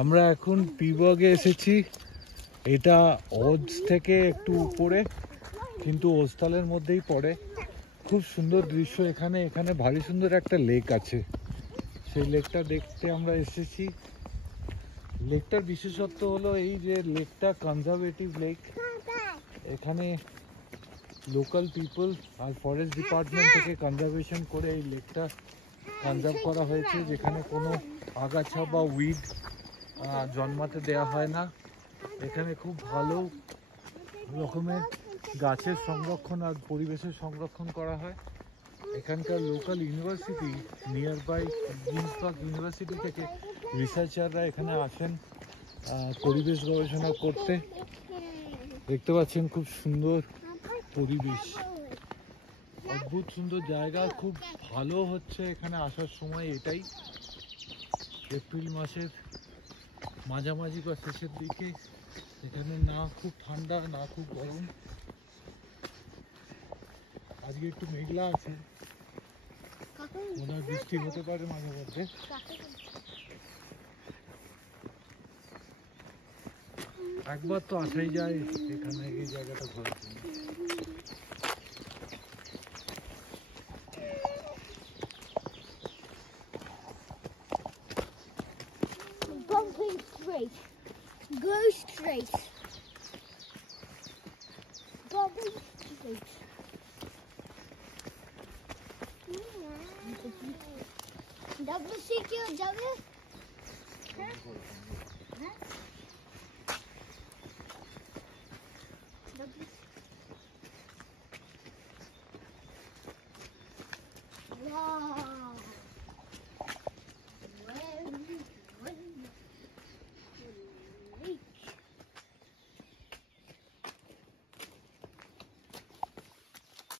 আমরা এখন পিবার্গে এসেছি। এটা ওজ থেকে একটু উপরে, কিন্তু ওস্তালের মধ্যেই পড়ে। খুব সুন্দর দৃশ্য এখানে। এখানে ভারী সুন্দর একটা লেক আছে, সেই লেকটা দেখতে আমরা এসেছি। লেকটার বিশেষত্ব হলো এই যে লেকটা কনজারভেটিভ লেক। এখানে লোকাল পিপল আর ফরেস্ট ডিপার্টমেন্ট থেকে কনজারভেশন করে এই লেকটা কনজার্ভ করা হয়েছে, যেখানে কোনো আগাছা বা উইড জন্মাতে দেয়া হয় না। এখানে খুব ভালো রকমের গাছের সংরক্ষণ আর পরিবেশের সংরক্ষণ করা হয়। এখানকার local university near by Greensburg university থেকে রিসার্চাররা এখানে আসেন পরিবেশ গবেষণা করতে। দেখতে পাচ্ছেন খুব সুন্দর পরিবেশ, অদ্ভুত সুন্দর জায়গা। খুব ভালো হচ্ছে এখানে আসার সময় এটাই, এপ্রিল মাসের মাঝামাঝি বা শেষের দিকে। এখানে না খুব ঠান্ডা না খুব গরম। আজকে একটু মেঘলা আছে, মনে হয় বৃষ্টি হতে পারে মাঝে মধ্যে। একবার তো আসাই যায় এখানে, এই জায়গাটা ঘোরার জন্য। Bumping straight. Go straight. Bumping straight. WC क्यों जावे?